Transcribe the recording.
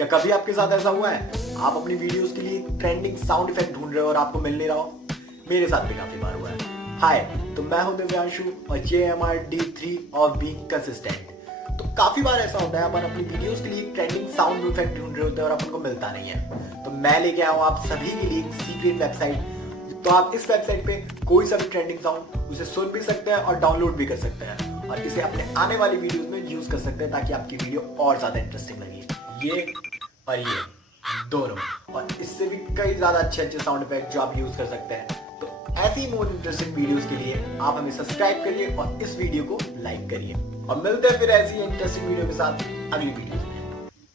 क्या कभी आपके साथ ऐसा हुआ है आप अपनी वीडियोस के लिए ट्रेंडिंग साउंड इफेक्ट ढूंढ रहे हो और आपको मिल नहीं रहा हो? मेरे साथ भी काफी बार हुआ है। हाय, तो मैं हूं दिव्यांशु और ये है हमारा D3 ऑफ बीइंग कंसिस्टेंट। तो काफी बार ऐसा होता है अपन अपनी वीडियोस के लिए ट्रेंडिंग साउंड इफेक्ट ढूंढ रहे होते हैं और अपन को मिलता नहीं है। तो मैं लेके आया हूं आप सभी के लिए एक सीक्रेट वेबसाइट। तो आप इस वेबसाइट पे कोई सा भी ट्रेंडिंग साउंड उसे सुन भी सकते हैं और डाउनलोड भी कर सकते हैं और इसे अपने आने वाली वीडियोस में यूज कर सकते हैं ताकि आपकी वीडियो और ज्यादा इंटरेस्टिंग लगे। ये और ये दोनों, और इससे भी कई ज्यादा अच्छे अच्छे साउंड इफेक्ट जो आप यूज कर सकते हैं। तो ऐसी मोर इंटरेस्टिंग वीडियोस के लिए आप हमें सब्सक्राइब करिए और इस वीडियो को लाइक करिए और मिलते हैं फिर ऐसी इंटरेस्टिंग वीडियो के साथ अगली वीडियो।